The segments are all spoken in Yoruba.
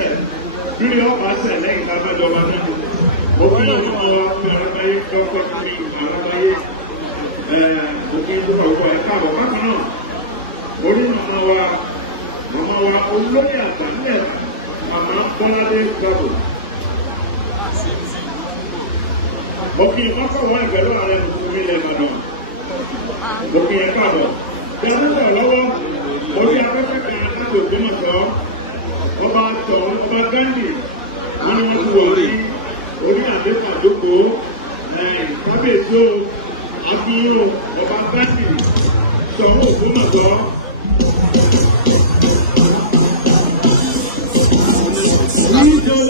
sẹ̀ bí ọba sẹ̀ lẹ́yìn tá a bá jọba náà mo fi ọmọ wa fi arábáyé dọ́kọ̀ mi arábáyé òkè ìdúró ọkọ̀ ẹ̀ káàbọ̀ bákan náà orí màmá wa olóyè àgbà nílẹ̀ màmá Bọ́ládé gbàgbó. Òkè ìmọ̀kọ̀ wọn ìgbẹ́lú ààrẹ tuntun ilẹ̀ Ìbàdàn. Òkè ẹ̀ka àbọ̀. Bẹ́ẹ̀ni sọ̀ lọ́wọ́ orí afẹ́fẹ́ kan láti Ògbómọ̀ṣọ́. Ọba tọ̀hún ọba Gandhi wọ́n ní wọ́n ti wọ̀ orí àdéhùn àdókò kábíyèsí o àfihàn ọba Gandhi tọ̀hún Ògbómọ̀ṣọ́. Thank you.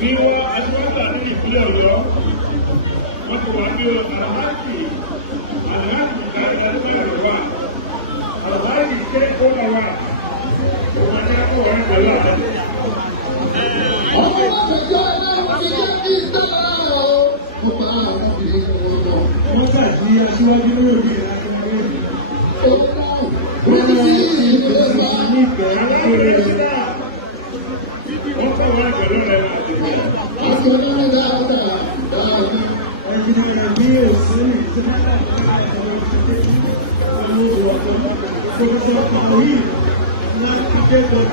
Bí wọ́n aṣíwájú àti ìpínlẹ̀ ìpínlẹ̀ Ọ̀yọ́ wọ́n ti wá bí àlàáfíì káàdì wà àlàáfíì ké ó lọ wà òun àti akọ̀wé ẹ̀ pẹ̀lú àlẹ́. ọmọ alábẹ̀jọ́ ẹ̀rọ ti jẹ́ kí ìtàlá o. mo bá arábìnrin kan lọ. wọ́n gbà sí aṣíwájú lórí òbí rẹ̀ aṣíwájú òbí. wọ́n ti sí ìgbésẹ̀ ní ìgbẹ́ aláwọ̀ wọ́n kọ̀ wọ́n pẹ̀lú rẹ̀ láti bẹ̀. àtọ̀nà dáadáa dáadáa. ẹnjìnìyà ní òsínì tí wọ́n dà Professor Pauli láti kẹ́kọ̀ọ́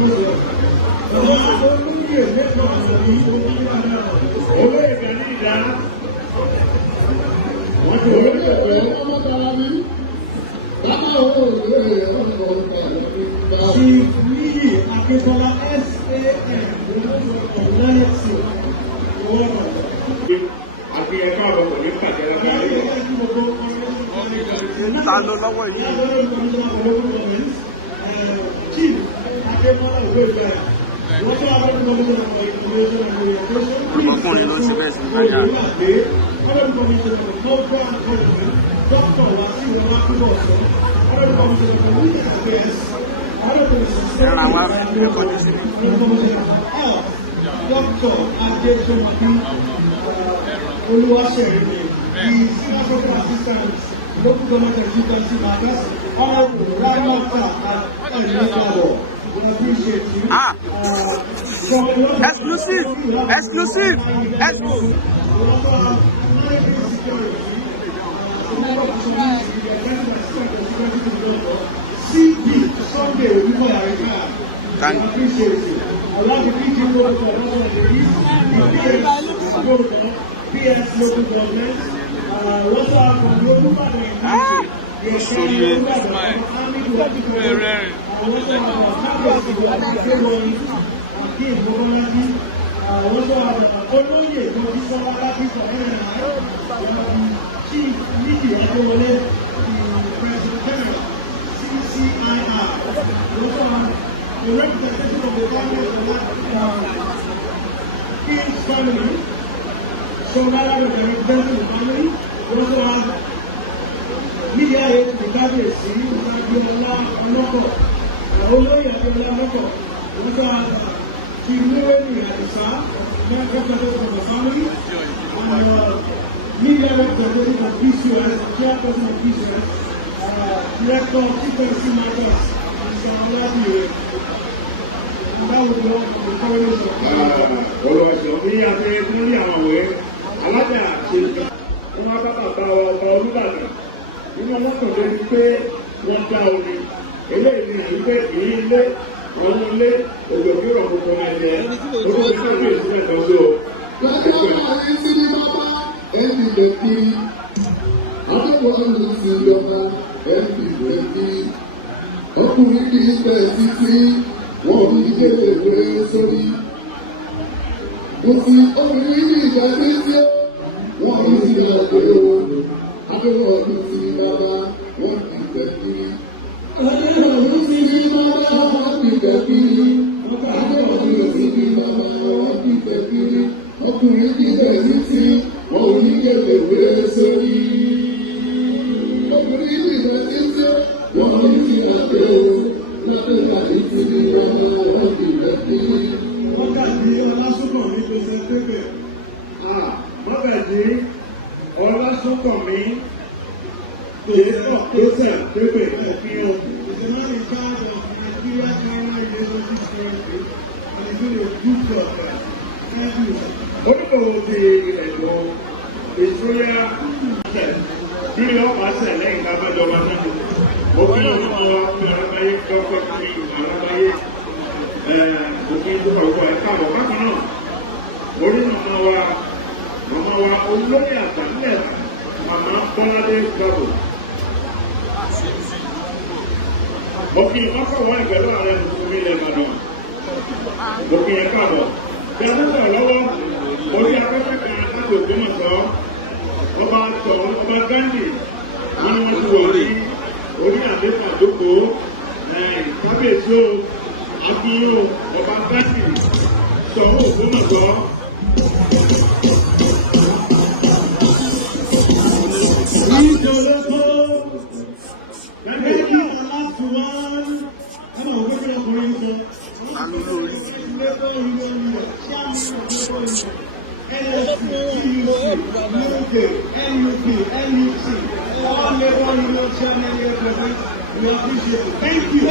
ìjọba ọ̀dọ́ olóyè lẹ́kọ̀ọ́ àti onígbàdà owó ìgbà ní ìdá wọ́n ti wọlé pẹ̀lú ọmọ tara mi. bàbá owó ìwé rẹ̀ wọ́n lọ bá ti níyì Akíntọ́lá SAN olóṣèlú owó àti ẹ̀ka ọ̀bọ̀ ní pàdé lábẹ́ ta ló lọ́wọ́ yìí. ọmọkùnrin ló ṣe bẹ́ẹ̀ sí ìgbàjà. ẹran àwọn akẹ́kọ̀ọ́ ní sílẹ̀. Dr. Adesomabi Oluwaseyi, the senior social assistant, local government executive matters, Honorable Ramata and Elizabeth. We appreciate you. Exclusive! Exclusive! Exclusive! CB Sunday Thank you. Appreciate you. I love the PG protocol, PS local government, also from local government. The representative of the King's family, so now the representative of the family, we also have media aid to the cabinet, Abiola Loko, Oloye Abiola Loko, we also have Tinuweni Adisa, representative of the family, and media representative of PCOS, chairperson of PCOS, director of TPC Matters, Mr. Olabi. Olùwàṣọ ní abẹ́rẹ́ tí wọ́n ní àwọn òwe alájà ṣe wọ́n wá bá bàbá ọba Olúbàdàn nínú ọlọ́kàn lórí pé wọ́n dá omi eléyìí ní ìgbé ìyí ilé ọ̀hún ilé ògbòkè ọ̀gbọ̀gbọ̀ ẹ̀jẹ̀ olóògbé tó gbé ìsúná ìdánwò. lọ́jọ́ àárín sí ní bàbá ẹ̀mí lè kiri akẹ́kọ̀ọ́ ló ti lọ́ba ẹ̀mí lè kiri ọkùnrin kì í bẹ̀ títí. Wọ́n ní kéde ìwé sórí. Mo ti obìnrin ní ìgbà tí ó wọ́n ní sí ọ̀pẹ̀ o. Akẹ́kọ̀ọ́ ọdún sí bàbá wọ́n ti tẹ̀ kiri. Akẹ́kọ̀ọ́ ọdún sí bàbá wọ́n ti tẹ̀ kiri. Akẹ́kọ̀ọ́ ọdún sí bàbá wọ́n ti tẹ̀ kiri. Ọkùnrin kì í bẹ̀ títí wọ́n ní kéde ìwé sórí. Obìnrin ní ìgbà tí wọ́n ní sí ọ̀pẹ̀ o. Mọ́gàjí Ọlásùnkànmí Joseph Pépè. Mọ́gàjí Ọlásùnkànmí Joseph Pépè ẹ̀fíhàn. Is the man in charge of Nigeria China relationship currently and is doing a good job there. Thank you. Oníkòwò ti ilẹ̀ ìlú Ìsúyà bí ọ̀pá sẹ̀ lẹ́yìn ká bá jọba sẹ́nu. Mo kí ọ̀nà wa fi arábáyé dọ́kọ̀ sí arábáyé òfin ìdúró ọ̀pọ̀ ẹ̀ka àbọ̀ bákan náà. Orí màmá wa olóyè àgbàlẹ̀ màmá Bọ́ládé Gbàbò. Mo kí ọkọ̀ wọn ìgbẹ́lú ààrẹ Mùsùlùmí ilẹ̀ Ìbàdàn. Mo kí ẹ káàbọ̀. Bí a tún sọ̀rọ̀ lọ́wọ́, orí afẹ́fẹ́ kan láti Ògbómọ̀ṣọ́, ọba Gándì, wọ́n ní wọ́n ti wọ̀ ní orí àdéhùn àdókò kábíyèsí o akínyó ọba Gándì sọ̀rọ̀ Ògbómọ̀ṣọ́. Thank you.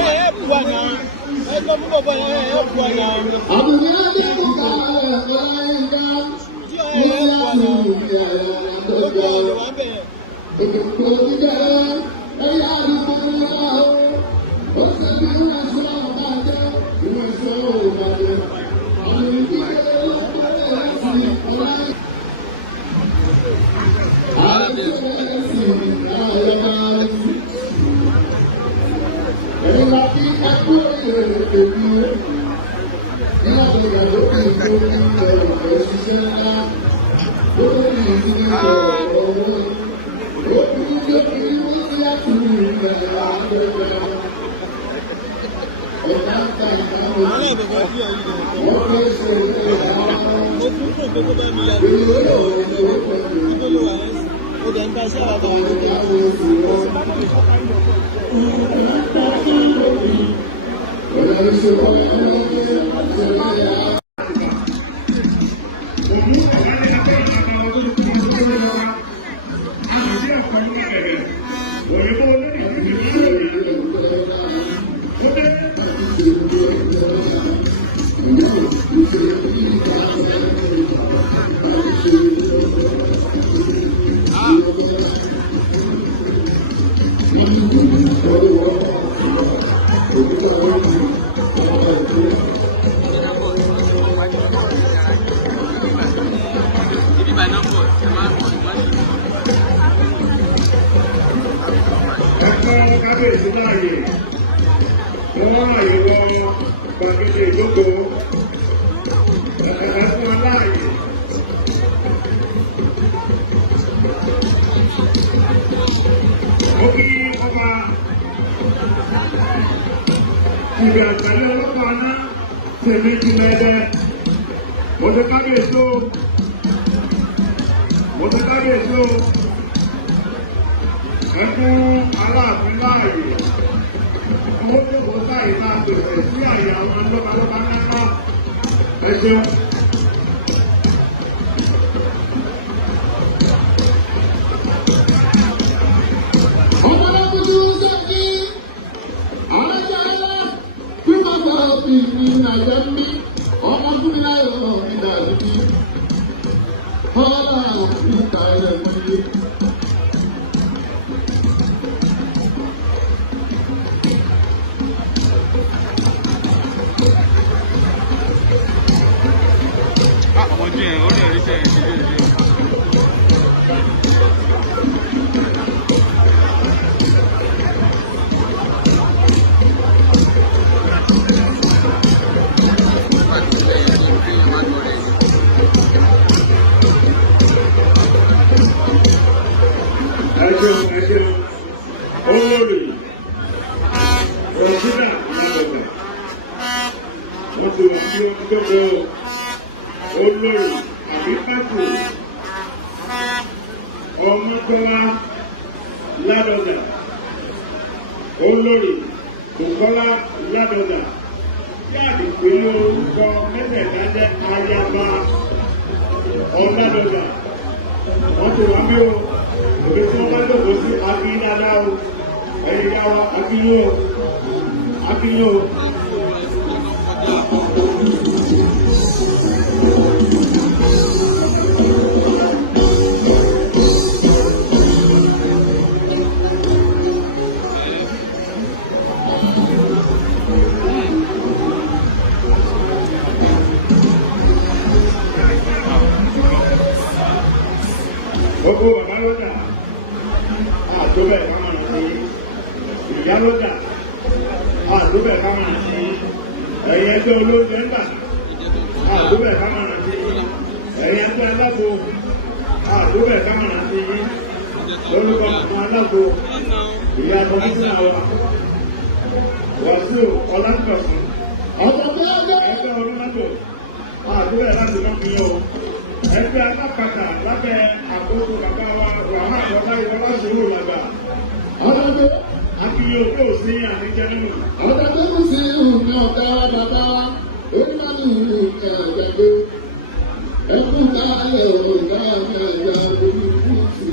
ẹkún dálẹ̀ ọ̀gá ẹ̀yà lórí kùtù.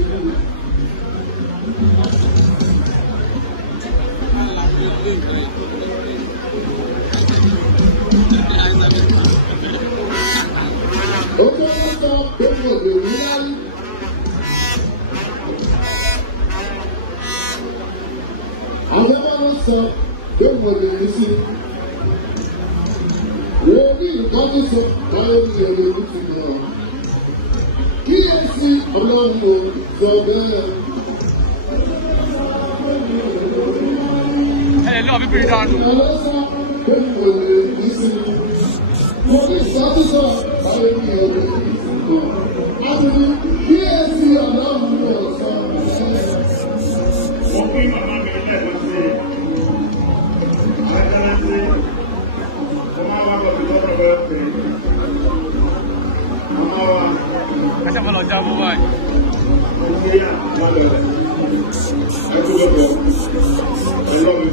Ó tó ń sọ pé mo lè rí láyé. Àwọn ọmọ sọ pé mo lè rí sí. Wọ́n ní nǹkan tó sọ báyọ̀ ní ẹ̀rọ ìlú ti mọ̀. Kíyèsí ọlọ́run ò sọ bẹ́ẹ̀. Náà fi bìrì dànù. Àwọn sọ pé mo lè rí sí. Mo ní nǹkan tó sọ báyọ̀ ní ẹ̀rọ ìlú ti mọ̀. Àbúrò kíyèsí ọlọ́run ò sọ bẹ́ẹ̀. Mo kí màmá mi lẹ́ẹ̀kan sí i. Ṣẹ́kẹ́rẹ́ sí i. Mo máa wá lọ sí lọ́dọ̀ bẹ́ẹ̀ pé. Màmá wa. Ẹ ṣe máa lọ já mú báyìí. Mo kí yà má bẹ̀rẹ̀. Ẹ kú lọ́dọ̀. Ẹ lọ́ mi.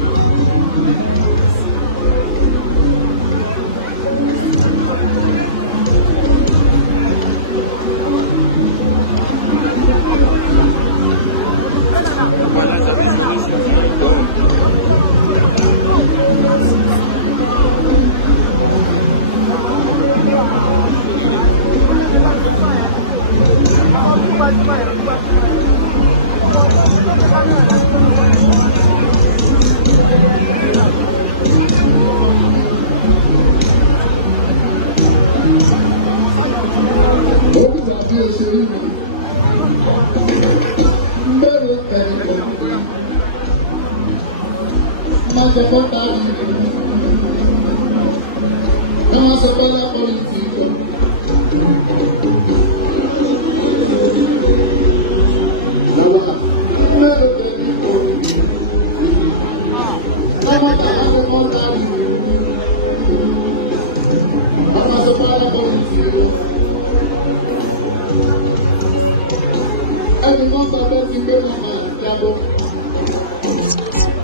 Ẹni wọ́n sọ pé ti gbé wọn máa jábọ́.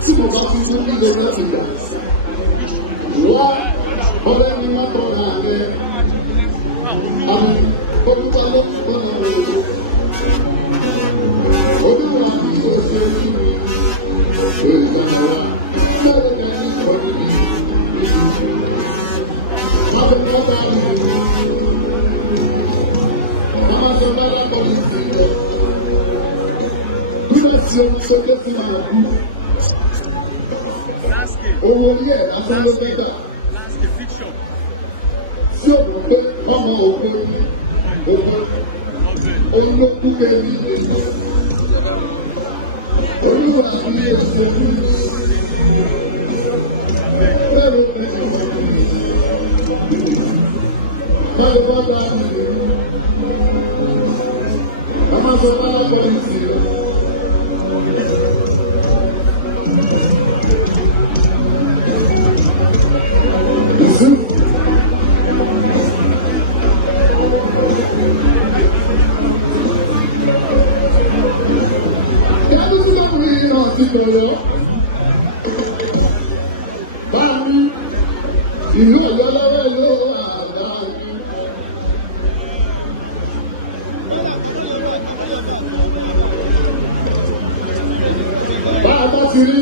Tí mo bá fi tún nílé láti gbà. Wọ́n ọ̀rẹ́ mi máa tọ́ ra rẹ̀. Àmì olúwa ló ń bọ́ ní ọ̀rọ̀. Olúwa ní oṣù ojú mi. Olùkọ́ni wa lọ́dọ̀ ní ìkọ́ni mi. Máa bẹ wọ́n bá mi. Màmá sọ bá lápọ̀ ní ìsìnkú. Ṣé tó dé sí máa kú? Owó orí ẹ̀ lásán ló fẹ́ gbà. Tí o mọ̀ pé ọmọ òkú olókùn kẹ́mi èyí. Olúwa ní èso mi. Bẹ́ẹ̀ni o fẹ́ ọmọ mi. Báwo bá bá mi? Màmá sọ bá lápọ̀ ní ìsìn. Báyìí, ìlú Ọ̀yọ́ lọ́wọ́ ló àdá mi. Báyìí ti rí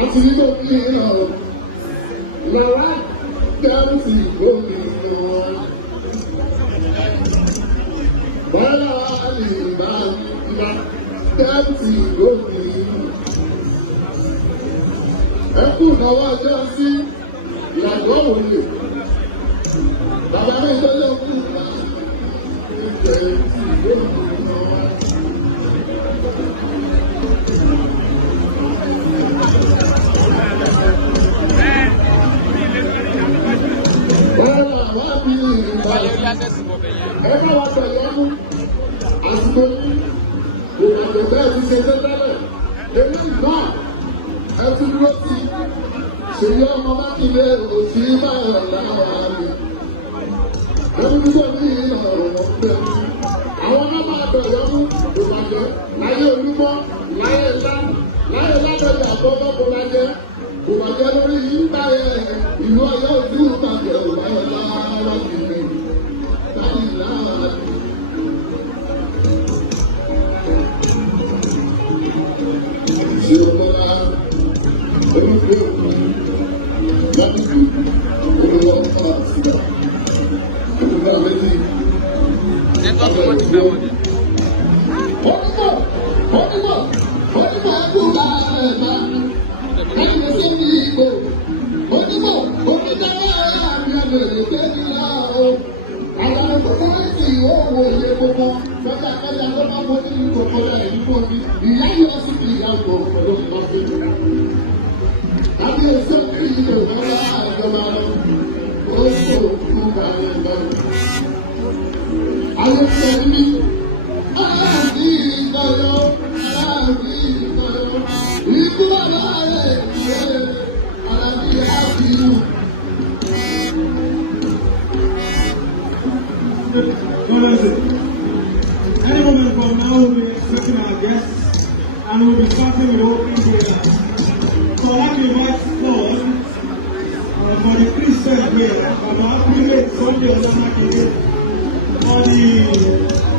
àti rí lómi náà. Lọ́wọ́ dẹ́rù sí lómi náà. Bọ́lá àlè bá ìgbà dẹ́rù sí lómi náà. Ẹkú ìnáwó ọjọ́ sí ìyàgbọ́ òye. Bàbá mi lọ́lọ́ kú ìgbà ìgbẹ́ ìgbẹ́ ìnáwó. Bọ́lá wá bí ìbálẹ̀. Ẹ bá wa pẹ̀lú ọdún. Àsìkò yìí, ìrìnàjò bẹ́ẹ̀ ti ṣe tẹ́tẹ́lẹ̀. Èmi náà. Ẹ ti dúró sí ṣèyí ọmọ Mákindé òsì báyọ̀ láwa mi. Ẹni dúró ní ọ̀rọ̀ wọn bẹ̀. Àwọn ọmọ máa bẹ̀rẹ̀ ọdún ìbàjẹ́ láyé olúmọ́ láyé ládọ̀jà àkọ́kọ́ kò lájẹ́ kò bàjẹ́ lórí yíńtà ìlú Ọ̀yọ́ ojú ìbàjẹ́ òbáyọ̀ láwa mi. Báyìí láwa Any moment from now, we'll be expecting our guests and we'll be starting with opening prayer. So I'd like to invite forward for the Christian prayer and our prelate Sunday Olamide for the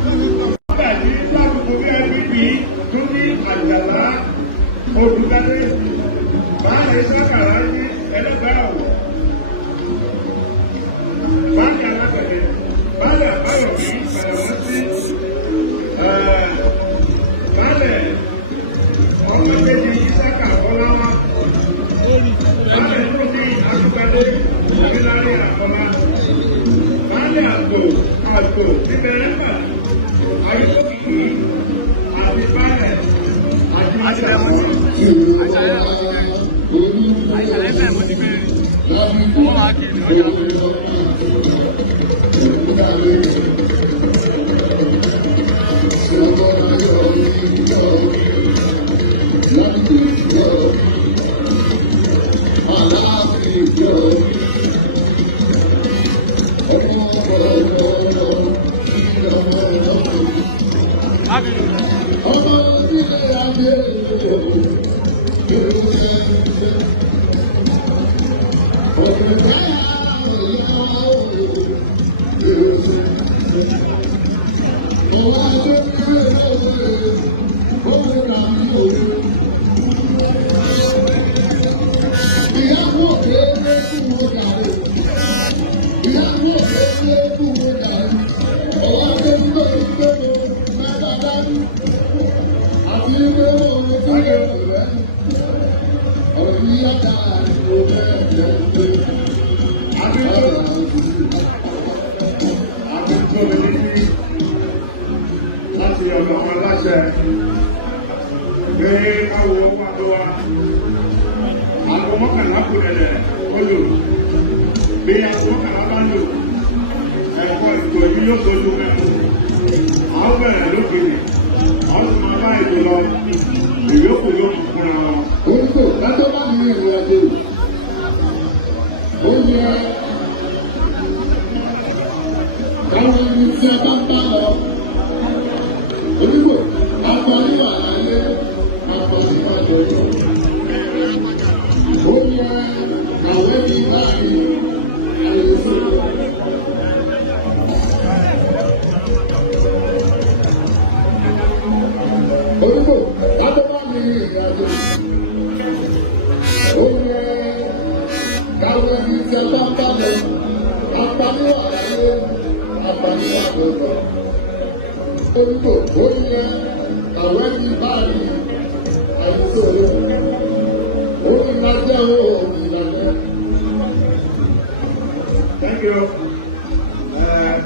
Thank you.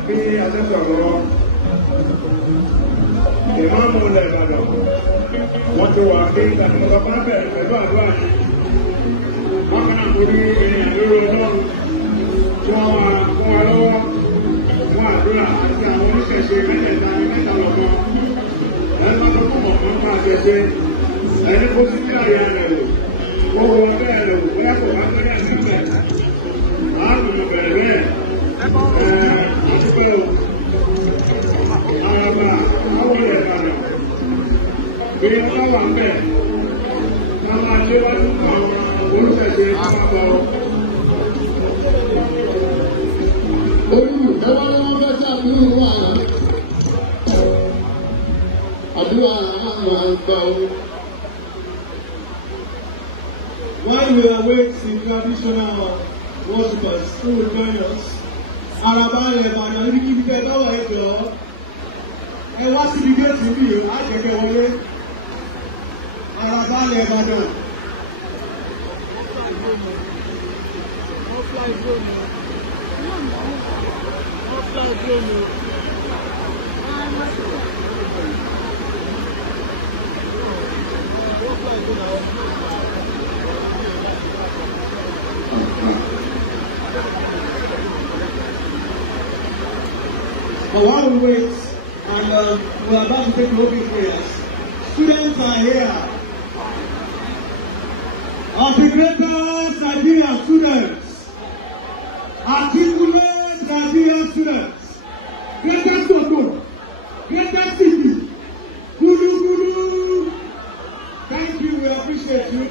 Bí Adésọ̀rọ̀ ìmáàmù ilẹ̀ Ìbàdàn, wọ́n ti wà ní ìdánilọ́gbà bá bẹ̀rẹ̀ pẹ̀lú àdúrà ní. Wọ́n kàn án torí ènìyàn lórí Ọlọ́run tí wọ́n wà fún wa lọ́wọ́ fún àdúrà àti àwọn oníṣẹ̀ṣe mẹ́tẹ̀ẹ̀ta ní mẹ́ta lọ́mọ. Ẹni tó tó mọ̀ fún máa ṣẹṣe, ẹni kó sí sí àyà rẹ̀ lò, ó wọ bẹ́ẹ̀ lò, bóyá kò wá lórí àti bẹ́ẹ̀. Àrùn bẹ̀rẹ̀ bẹ́ẹ̀. Àdúgbò àràbà àwọn ilẹ̀ Ìbàdàn bí wọ́n wà ń bẹ̀ wọ́n máa léwájú fún àwọn olùṣẹ̀ṣe àpapọ̀. Olùdókòwò ni wọ́n fẹ́ ṣàbíwò wà àdúrà àwọn àgbà o. While we await the traditional worshippers who will join us, Araba Ìbàdàn níbi kíbi tẹ́ lọ́wọ́ ẹ̀jọ́ ẹ wá síbi géètì bí àjẹkẹ wọlé Àràbálẹ̀ Ìbàdàn. But while we wait, and we're about to take the opening prayers, students are here. Of the greatest Nigerian students, articulate Nigerian students, greatest Toto, greatest city, Gulu Gulu. Thank you, we appreciate you.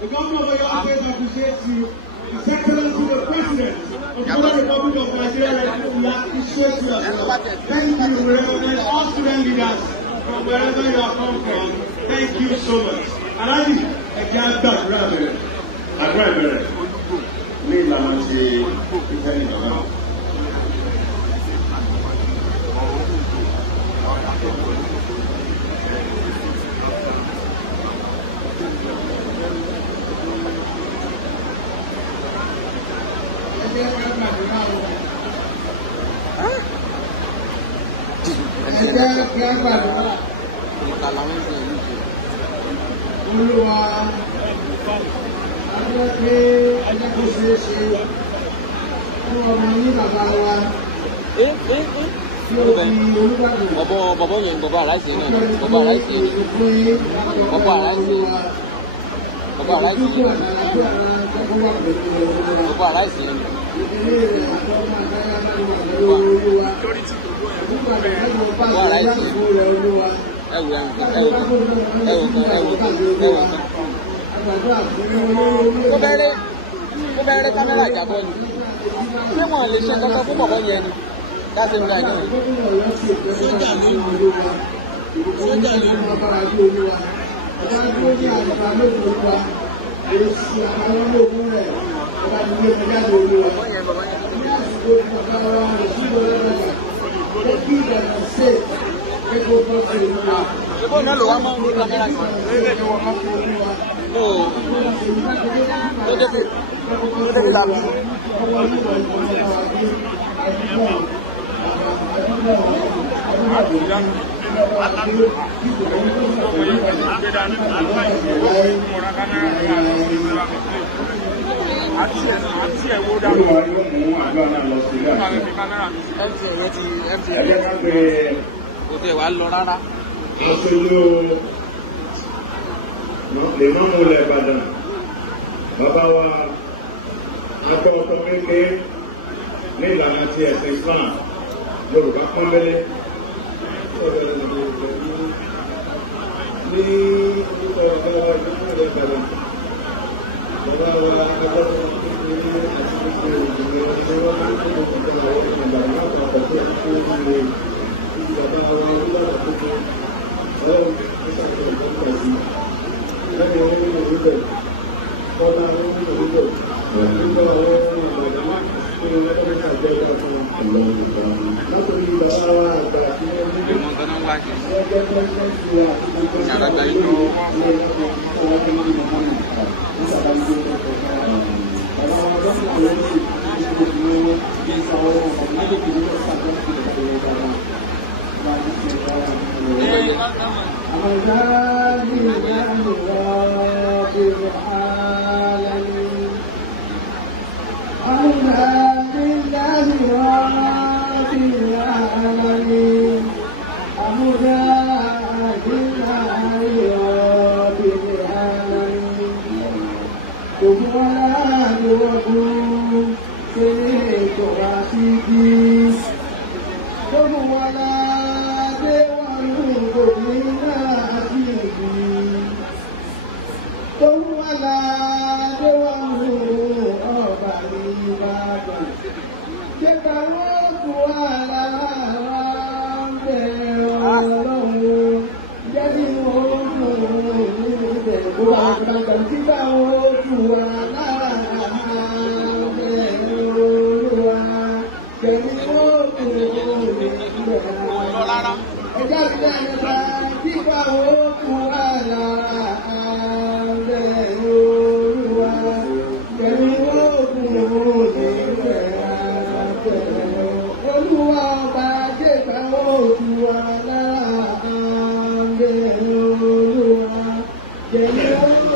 The governor of your office appreciates you. His Excellency the President of the Republic of Nigeria, we appreciate you as well. Thank you, we recognize all student leaders from wherever you have come from. Thank you so much. Alhaji, ẹ̀jẹ̀ àgbàdúrà bẹ̀rẹ̀. Àdúrà bẹ̀rẹ̀ ní ìlànà ti ìfẹ́ ìjọba. Olúwa adúlọ́pẹ́ ẹjẹ́kọ́sẹ̀ẹ́sẹ̀ fún ọmọ ní bàbá wa tí ó fi Olúbàdàn bọ̀bọ̀ yẹn bọ̀bọ̀ aláìsí náà bọ̀bọ̀ aláìsí bọ̀bọ̀ aláìsí bọ̀bọ̀ aláìsí bọ̀bọ̀ aláìsí Kó bẹ̀rẹ̀ kámẹ́rà ìjàbọ̀ ni ṣé wọ́n lè ṣe kankan fún bọ̀bọ̀ yẹn ni láti ń da ìjọ rẹ̀. Sójà ní Olúwa ọba dúró ní àgbà lóko Olúwa èsì àwọn olóògùn rẹ̀ ọba dúró ní jáde Olúwa ní àsìkò ìjọba wa òṣìṣẹ́ ọlọ́dọ̀gbà ó kí ìdàgbà ṣe ẹgbẹ́ bọ́ọ̀sì Olúwa. Ṣébó náà ló wá máa ń mú kámẹ́rà kan. Ó dé fi làbí. Olúwa yóò mú àdúrà náà lọ sí ilé àti ẹgbẹ́ ká pé Kò tẹ̀ wá lọ rárá. òṣèlú lè má mú ilẹ̀ Ìbàdàn. Bàbá wa akọ ọkọ kékeré ní ìlànà ti ẹ̀sìn Islam Yorùbá pọ́nbélé. Ní orúkọ ọ̀gá wa ìlú ilẹ̀ Ìbàdàn. Bàbá wa akọ ọkọ kékeré àti kékeré òjòrè tí wọ́n máa ń kó gbogbo ìjọba àwọn Ìbàdàn náà pàpọ̀ sí ẹ̀kọ́ ìlú bàbá wa Olúbàdàn tuntun. Ọlọ́run ní sàkóso ìjọba yìí. Lẹ́yìn orí ìrúbẹ̀, kọ́lá orí ìrúbẹ̀, nígbà àwọn Ìbàdàn ní ọlọ́run náà jẹ́ ìgbà fún wọn. Látòrí bàbá wa àgbà tí wọ́n ní ẹgbẹ́ pẹ́sẹ́ntì wa àti gbogbo ìjọba lórí ilé ẹgbẹ́ tó wá ní ìlú mọ́nà ní sàbájú bàbá wa dọ́kítà lẹ́yìn tí gbogbo ìwé ní ìsàwọ̀ ọ̀gbọ́n ní sàbájú ìjọba ẹ̀dá ìgbà yẹ̀dá kíkọ́ àwọn òkú àlà àbẹ̀ olúwa pẹ̀lú òkú òde ìfẹ́ olúwa ọba jẹ́ta òkú àlà àbẹ̀ olúwa pẹ̀lú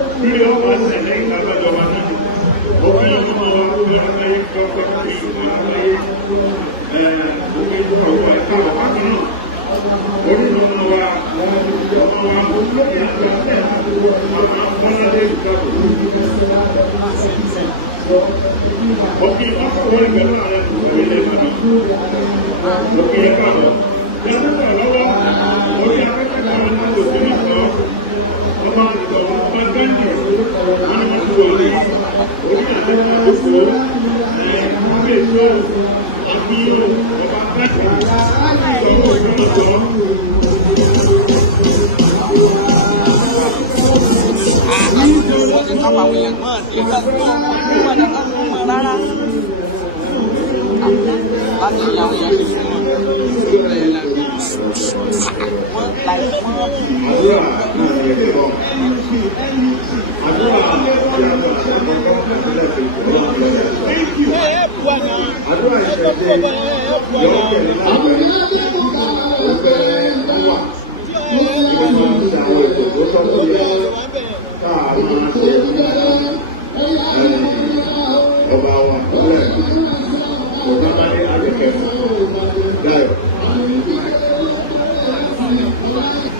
òkú òde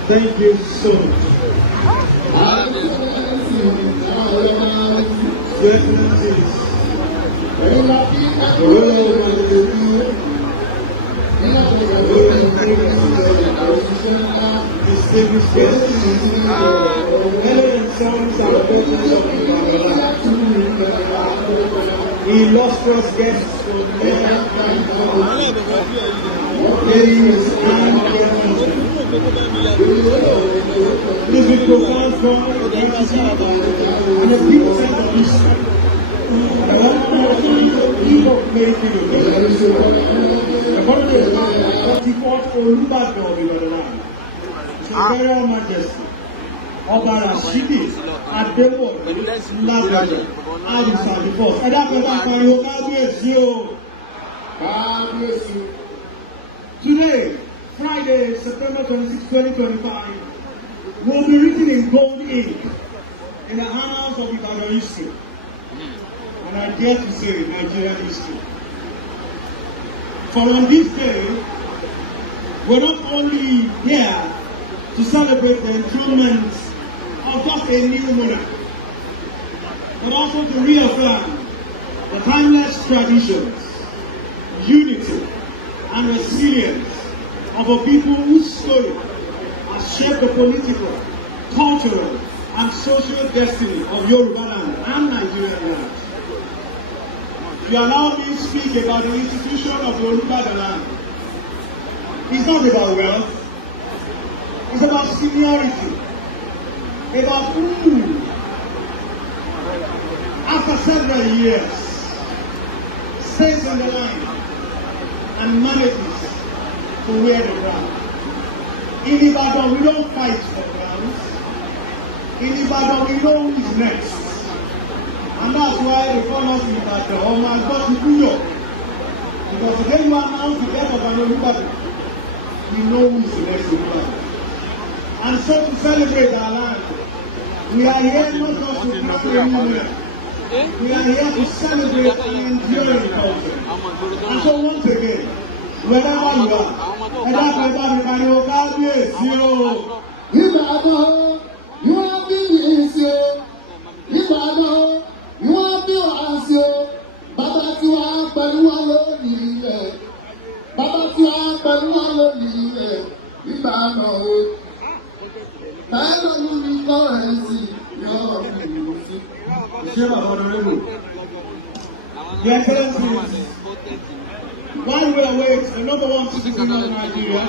Thank you so much. Your Excellencies, distinguished guests, sons and daughters of illustrious guests from ladies and gentlemen. This will profound form of gratitude and a deep sense of history. I want to give of making it. According to the 44th Olubadan of Ibadan, His Imperial Majesty, Ọba Rashidi Adébọ̀dé Ládọjà Àdìsá the first. Ẹ dákun bá pariwo kábíyèsí o. Kábíyèsí. Today, Friday, September 26, 2025, will be written in gold ink in the annals of Ibadan history. And I dare to say Nigerian history. For on this day, we're not only here to celebrate the enthronement of just a new monarch, but also to reaffirm the timeless traditions, unity, and resilience of a people whose story has shaped the political, cultural, and social destiny of Yoruba land and Nigerian land. If you allow me to speak about the institution of Yoruba land, it's not about wealth, it's about seniority, about who, after several years, stays on the line and manages to wear the crown. In Ibadan, we don't fight for crowns. In Ibadan, we know who is next. And that's why they call us in Ibadan, oh my God, Ibuyo. Because when you announce the death of an Ibadan, we know who is the next Ibadan. And so to celebrate our land, we are here not just to crown a new monarch. We are here to celebrate an enduring culture. And so once again, wherever you are, ẹ̀dá pẹ̀lú àmìkàríwò kábíyèsí o. Ìbàdàn, you want me to see you. Ìbàdàn, you want me to see you. Bàbá tí wàá pẹ̀lú wa lónìí rẹ̀. Bàbá tí wàá pẹ̀lú wa lónìí rẹ̀. Ìbàdàn o. Báyọ̀ ló ní kọ́rẹ́nsì yọ̀ ọ́. Ṣé bàbá ọ̀dọ́rẹ́bù? The Excellencies, while we await the number one citizen of Nigeria,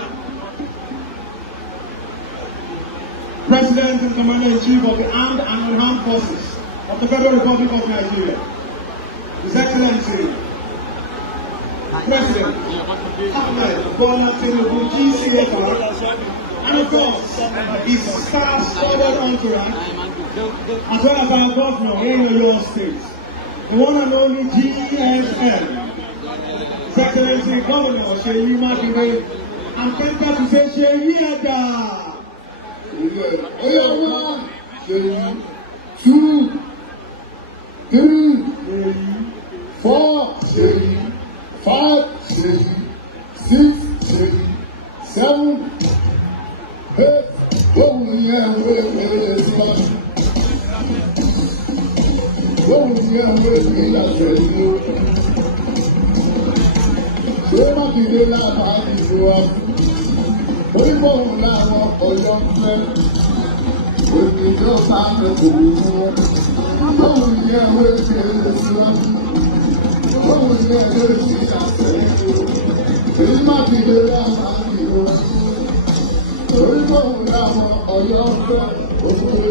President and Commander-in-Chief of the Armed and Unarmed Forces of the Federal Republic of Nigeria, His Excellency, President Ahmed Bola Tinubu GCFR, and of course, his star-studded entourage, as well as our governor in Oyo State, the one and only GFM, His Excellency Governor Seyi Makinde, and Penta to say Seyi Ada. Oya 1, 2, 3, 4, 5, 6, 7, 8. Oh yeah, ṣé Mákindé lábàá ìlú wa onímọ̀ òun làwọn Ọ̀yọ́ fẹ́ òyìnbó sáà lẹ́kọ̀ọ́ wọn bóun ní ẹ̀wọ́ èdè ìlọsíwájú bóun ní ẹ̀wọ́ èdè ìlọsíwájú èyí Mákindé lábàá ìlú wa onímọ̀ òun làwọn Ọ̀yọ́ fẹ́ òyìnbó.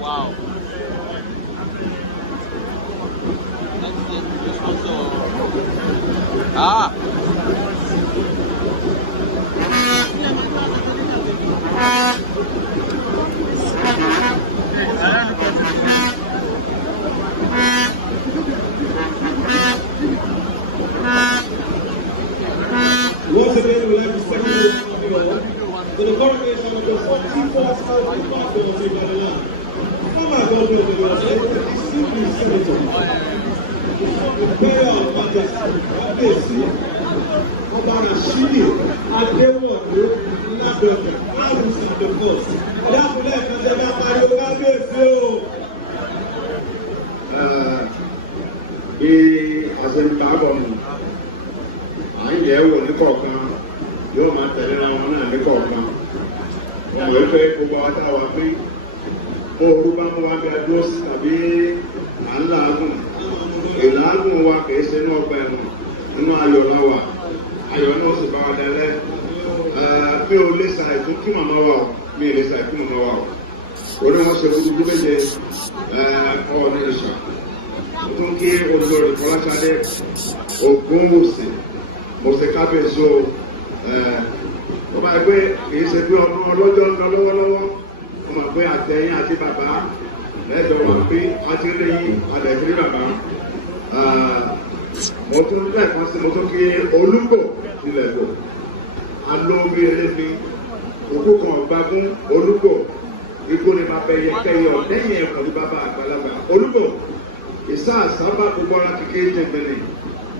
Wow. Ah. Once again, we like to second to the coronation of the 44th Congress in Maryland. Oh my God, the simply senator. Imperial Majesty, Obana Shidi, Adewodo, Ladoke, Abusi the First. Lábúlẹ̀ kan ṣe bá pariwo kábíyèsí o. Bí a ṣe ń kábọ̀ nù, à ń yẹ̀ wò ní kọ̀ọ̀kan, yóò máa tẹ̀lé ra wọn náà ní kọ̀ọ̀kan. Wọ́n wẹ́ pé gbogbo àwọn táwa pé bó orú bá mú wa bí a dúró sí tàbí à ń làágùn. Ìlàágùn wa kìí ṣe ní ọgbà ẹ̀nu, nínú ayọ̀ náà wà, ayọ̀ náà sì bá wa dẹ́lẹ́. Mi ò lè ṣàìfún kí màmá wa o, mi ò lè ṣàìfún màmá wa o. Orí wọn ṣe gbogbo méje ọwọ́ ní ìṣà. Tún kí olùdarí Fọláṣadé Ògúnwùsì, Mọ̀sẹ̀ kábíyèsí o. Wọ́n máa gbé kìí ṣe pé ọdún ọlọ́jọ́ ń lọ lọ́wọ́lọ́wọ́. Wọ́n máa gbé àtẹ̀yìn àti bàbá lẹ́jọ́ wọn pé àti rí àdẹ̀sí bàbá. Mo tún lẹ́ẹ̀kan sí mo tún kí Olúgbò ilẹ̀ lò. Alóbi eléfi, òkú kan ọ̀gbá fún Olúgbò. Igbó ni máa bẹ yẹkẹyẹ ọ̀dẹ́yìn ẹ̀kọ́ ní bàbá àgbàlagbà. Olúgbò, ìsá àsábà gbogbo ara kékeré jẹgbẹ̀lẹ̀.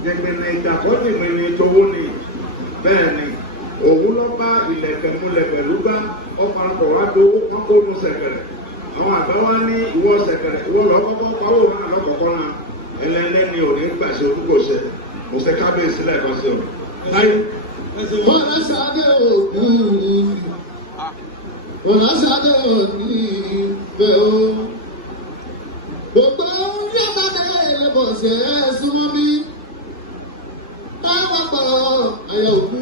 Jẹgbẹ̀lẹ̀ ìdàkọ́jìmọ̀ ni tówó ni. Bẹ́ẹ̀ ni, òun lọ bá ilẹ̀kẹ̀ múlẹ̀ pẹ̀lú bá ọkọ̀ wá tó wọ́n kó nu sẹ̀kẹ̀rẹ̀. Àwọn àgbà wá ní ìwọ sẹ̀kẹ̀rẹ̀, ìwọ lọ kọ́kọ́ pawó náà lọ́kọ̀ọ́kọ́ náà. Ẹlẹ́lẹ́ni ò ní gbàṣẹ Olúgbò ṣẹ. Mo ṣe kábíyèsí lẹ́ẹ̀kan sí ọ. Fọláṣadé Ògún, Fọláṣadé òní bẹ́ o. Gbogbo orí àbádẹ́lẹ̀ ìlẹ̀bọ̀sẹ̀ súnmọ́ bí. Káwọn pọ̀ àyà òkú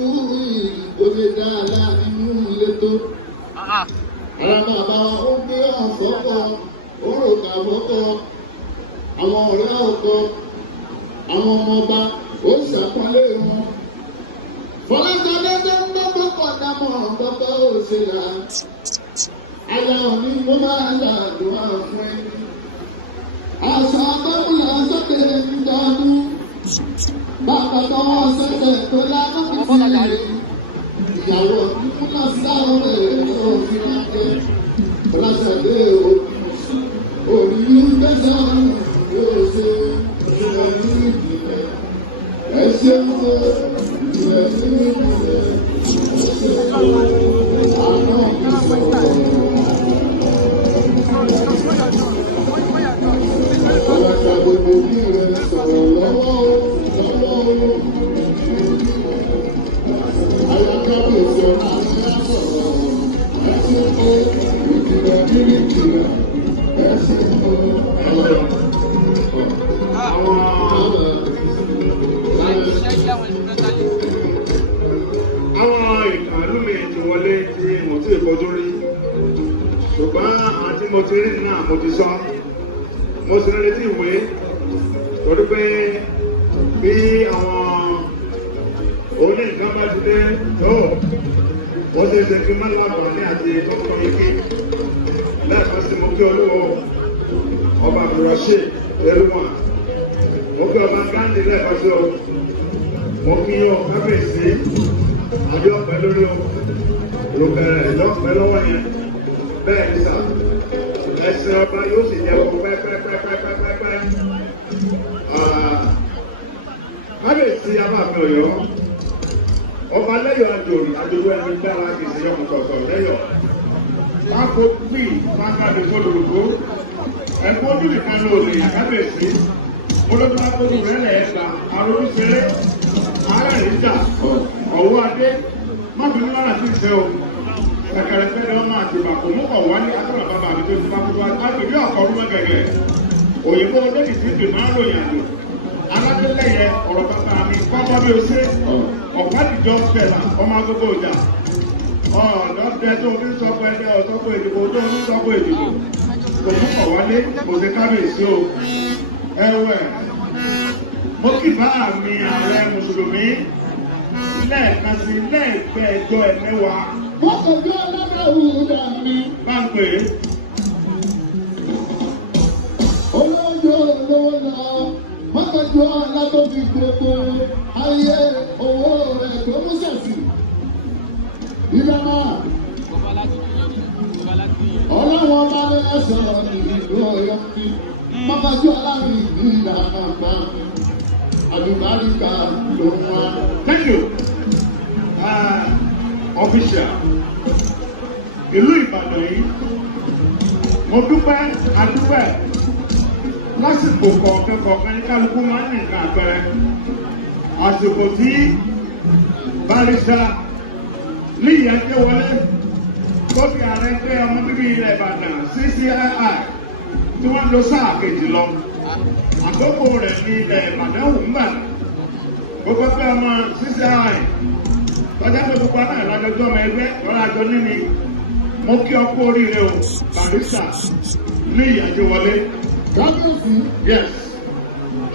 ìgbòmí dáadáa nínú ilé tó. Ara bàbá ó gbé ọ̀fọ́kọ, ó rò kà fọ́kọ, àwọn ọ̀rẹ́ ọkọ, àwọn ọmọ ọba, ó ṣàpọ́nlé wọn. Fọláṣadé tó ń bọ́ pọ̀ dámọ̀ gbọ́gbọ́ òṣèlá. Aya òní mo máa ń ṣàdúrà fún ẹni. Àṣà àbẹ́múlà sókè ń dánú. Bàbá tọwọ́ sẹ́sẹ̀ tó lánà fìfì. Ìyàwó ìmúná sáré rẹ̀ òfin ajé. Fọláṣadé òní gbẹ́sẹ̀ ọ̀run yóò ṣe ìrẹ̀ ní ìbílẹ̀. Ẹ ṣeun o. Ṣùgbọ́n àti mo ti rí náà mo ti sọ, mo sì ń retí ìwé torí pé bí àwọn oní nǹkan bá ti dé tó wọ́n ti ṣe kí mọ́lá àgbọ̀nrín àti tọ́kọ́ ike lẹ́ẹ̀kan sí mo kí olúwo ọba àbúrọ̀ṣe ẹrúwọ̀n mo kí ọba gáńdì lẹ́ẹ̀kan sí o mo kí yọ kábíyèsí àbí ọ̀pẹ lórí o rògbẹ̀rẹ̀ lọ́pẹ́ lọ́wọ́ yẹn. Bẹ́ẹ̀ ni sà, ẹsẹ̀ ọba yóò sì jẹ́ ọkọ̀ pẹ́pẹ́pẹ́pẹ́pẹ́pẹ́. Kábíyèsí Abáàfin Ọ̀yọ́, ọba lẹ́yọ̀ àjòrì àjòrò ẹni dára kì í ṣe ọmọ kọ̀ọ̀kan lẹ́yọ̀. Pákó gbì pákàdé fọlọ́rọ̀gbó, ẹ̀kọ́ ojú nìkan ló lè yà kábíyèsí. Olóòtú akóso rẹ̀ lẹ̀ gbà àròrí ṣeré, ara rẹ̀ jà, ọ̀wọ́ adé, má bínú lára sí ìfẹ́ o. Kẹ̀kẹ́rẹ́ fẹ́rẹ́ ọmọ àti ìbàkú mú kọ̀ wá ní akọ́nà bàbá mi tó ti bá kú wá. Agbègbè ọ̀kọ́ ọdún mẹ́gẹ̀gẹ̀. Òyìnbó olóòtú ti dè máa ń ròyìn àjò. Aládélẹ́yẹ ọ̀rọ̀ bàbá mi kọ́kọ́ bí o ṣe. Ọ̀pá ìjọ fẹ̀là ọmọ agogo ọjà. lọ́dẹ tó ní sọ́kọ̀ ẹ̀dẹ́ ọ̀sọ́kọ̀ ìdìbò tó ní sọ́kọ̀ ìdìbò kò mú kọ̀ wálé kò sí kábíyèsí o ẹ̀wẹ̀ mo kì bá àmì ààrẹ mùsùlùmí lẹ́ẹ̀kan sí lẹ́ẹ̀gbẹ́ẹ̀jọ ẹ̀mẹ́wàá. wọ́n kò bí ọlọ́dọ̀ òwúrọ̀ mi. bá ń pè é. olóòjò olówó lọ mọ́tòjú ọ̀la tó fi gbogbo ayé owó rẹ̀ tó mú sẹ̀sì. ìdáná ọlọ́wọ́n bá lè sọ̀rọ̀ ní ìlú ọ̀yọ́ mi mọ́tòjú aláàrin ìlú ìdáná gbà àdùbáríkà ló ń wá. Thank you. Official. Ìlú Ìbàdàn yìí, mo dúpẹ́ àdúpẹ́ lásìkò kọ̀ọ̀kan ní kálukú máa ń nìkan àpẹẹrẹ. Àsìkò tí Barrister Níyì Ajéwọlé tó fi ààrẹ pé ọmọ bíbí ilẹ̀ Ìbàdàn CCII tí wọ́n lo sáà kejì lọ. Àkókò rẹ̀ ní ilẹ̀ Ìbàdàn wù ń bàdàn. Gbogbo pé ọmọ CCI tọ́jà pé gbogbo náà lájọjọ́ ọmọ ẹgbẹ́ lọ́la àjọ níní mo kí ọ kú oríire o Barrister Níyì Ajéwọlé. kábíyèsí. Yes.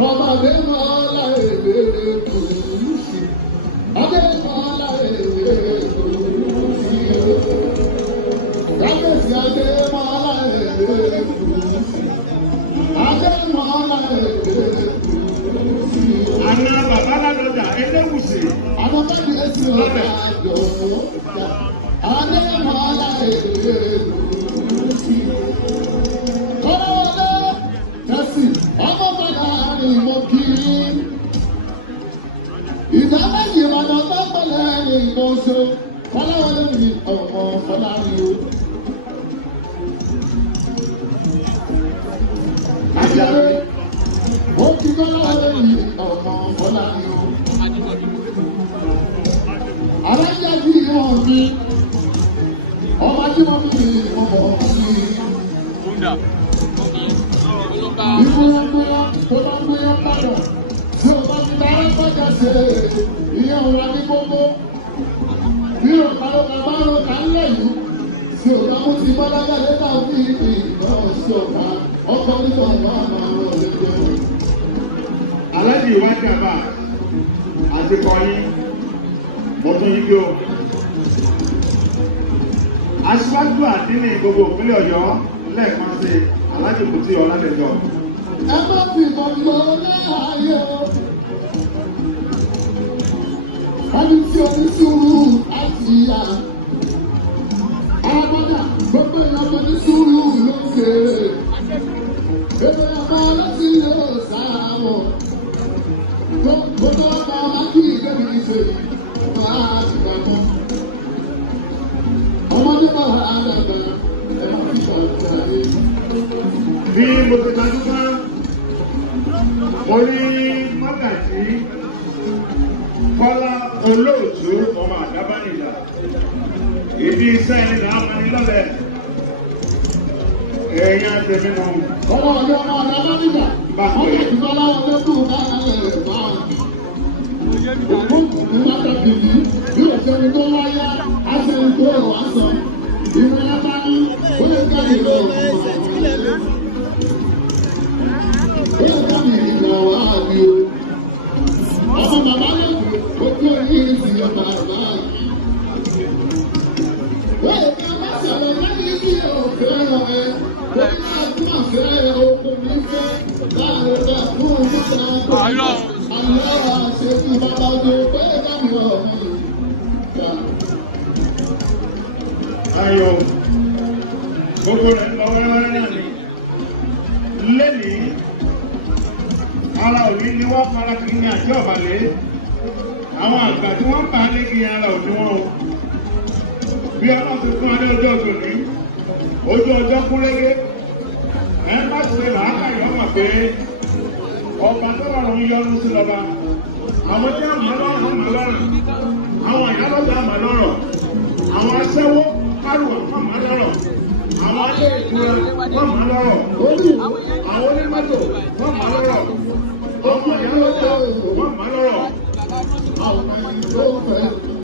ọmọdé mọ́lá èlé kùrùsì ọdẹ mọ́lá èlé kùrùsì kábíyèsí adé mọ́lá èlé kùrùsì adé mọ́lá èlé kùrùsì. Àná bàbá Ládọjà Eléwùsì. àwọn bẹ́ẹ̀ni ẹ̀sìn ọ̀gá àjọ adé mọ́lá èlé kùrùsì. kọ́lọ́wọ́lé tẹ̀sí ọmọ bàbá ni mo kí i. ìdá méjì ìbàdàn tó pẹ̀lẹ́ ní nǹkan ṣe kọ́lọ́wọ́lé mi ọmọ Fọlárí o. àjẹrẹ ó kí kọ́lọ́wọ́lé mi ọmọ Fọlárí o. alájà bí wọn mi ọmọ tí wọn mi ọmọ mi. ìgbóyàgbóyà tó bá gbóyà padà tí o bá ti dára padà ṣe ìyẹn òun àti gbogbo bí o bá lọ bá lọ kà ń lẹ́yìn tí o bá mú ti bọ́lájà lẹ́tà bí ìgbà sí ọ̀gá ọkọ̀ nígbà ọ̀gá àmà àwọn ọ̀lẹ́gbẹ̀ẹ́. Aláàjì Ìwádìí àbá àti kọ́yìn mo tún yí gbé o. Aṣíwájú àdínní gbogbo ìpínlẹ̀ Ọ̀yọ́ lẹ́ẹ̀kan sí Aláàjì Kútì Ọládẹjọ. ẹ má fi gbọ̀ngbọ̀ láàyè o. ẹni tí o ní sùúrù àti ìyá. àbọ̀dà gbogbo ìyàwó ní sùúrù ló ń ṣe. èdè ọmọ ọlọ́sìn yóò sáwọ̀. gbogbo ọmọ mákì ìgbẹ́ni ìṣe máa ti gbàgbọ́. ọmọdé bá wà á dàgbà ẹ má fi gbàgbọ́ láyé. Bí mo ti dájú bá mo rí Mágàjí Kọ́lá Olóòtú ọmọ Àdábánìjà. Ìdí iṣẹ́ ẹni là á mani lọ́lẹ̀. Èèyàn tèmi nù. ọmọ ọ̀dọ́ ọmọ ọ̀dọ́ bá nígbà ọmọ ìgbà láwọn lẹ́kùn bá rẹ̀ bá òkú ìwádàbí yìí bí òṣèlú tó wáyá aṣèlú tó rọ̀ wá sọ ìwé lábá ní ó lè káàdì lọ ó lè káàdì ìgbà wá ní o ọmọ bàbá lẹ́kùn ó kú orí ìsìn ọmọ bàbá wọ́n lè ká bá sọ̀rọ̀ lẹ́yìn tí òfin rẹ̀ wọ́n á tún àfẹ́ okùn mi fẹ́ láàrin ọ̀gá fún òṣìṣẹ́ ọkọ̀ àlọ́ àṣekú bàbá ojú bẹ́ẹ̀ dáhùn ọmọ yìí. Ayọ̀ gbogbo rẹ̀ lọ wẹ́rẹ́wẹ́rẹ́ náà ni. Lẹ́nìí, ara òní ni wọ́n fara kì í ní àti ọ̀bàlẹ̀. Àwọn àgbà tí wọ́n bá ní kí ara òní wọn o. Bí ọlọ́run ti fún adé ojú ọjọ́ ní, ojú ọjọ́ kúrégé. Ẹ bá ṣe làákà yọ̀mọ̀ pé ọba tó rọrùn yọnu sí lọ́ba. Àwọn tí àmọ́ lọ́rùn àmọ́ lọ́rùn. Àwọn ìyálọ́jà àmọ́ lọ́rùn. Àwọn aṣẹ́wó kárùwà wọ́n máa lọ́rọ̀. Àwọn alẹ́ ìtura wọ́n máa lọ́rọ̀. Àwọn onímọ́tò wọ́n máa lọ́rọ̀. Ọmọ ìyálọ́jà wọ́n máa lọ́rọ̀. Àwọn ọmọ ìlú fẹ́.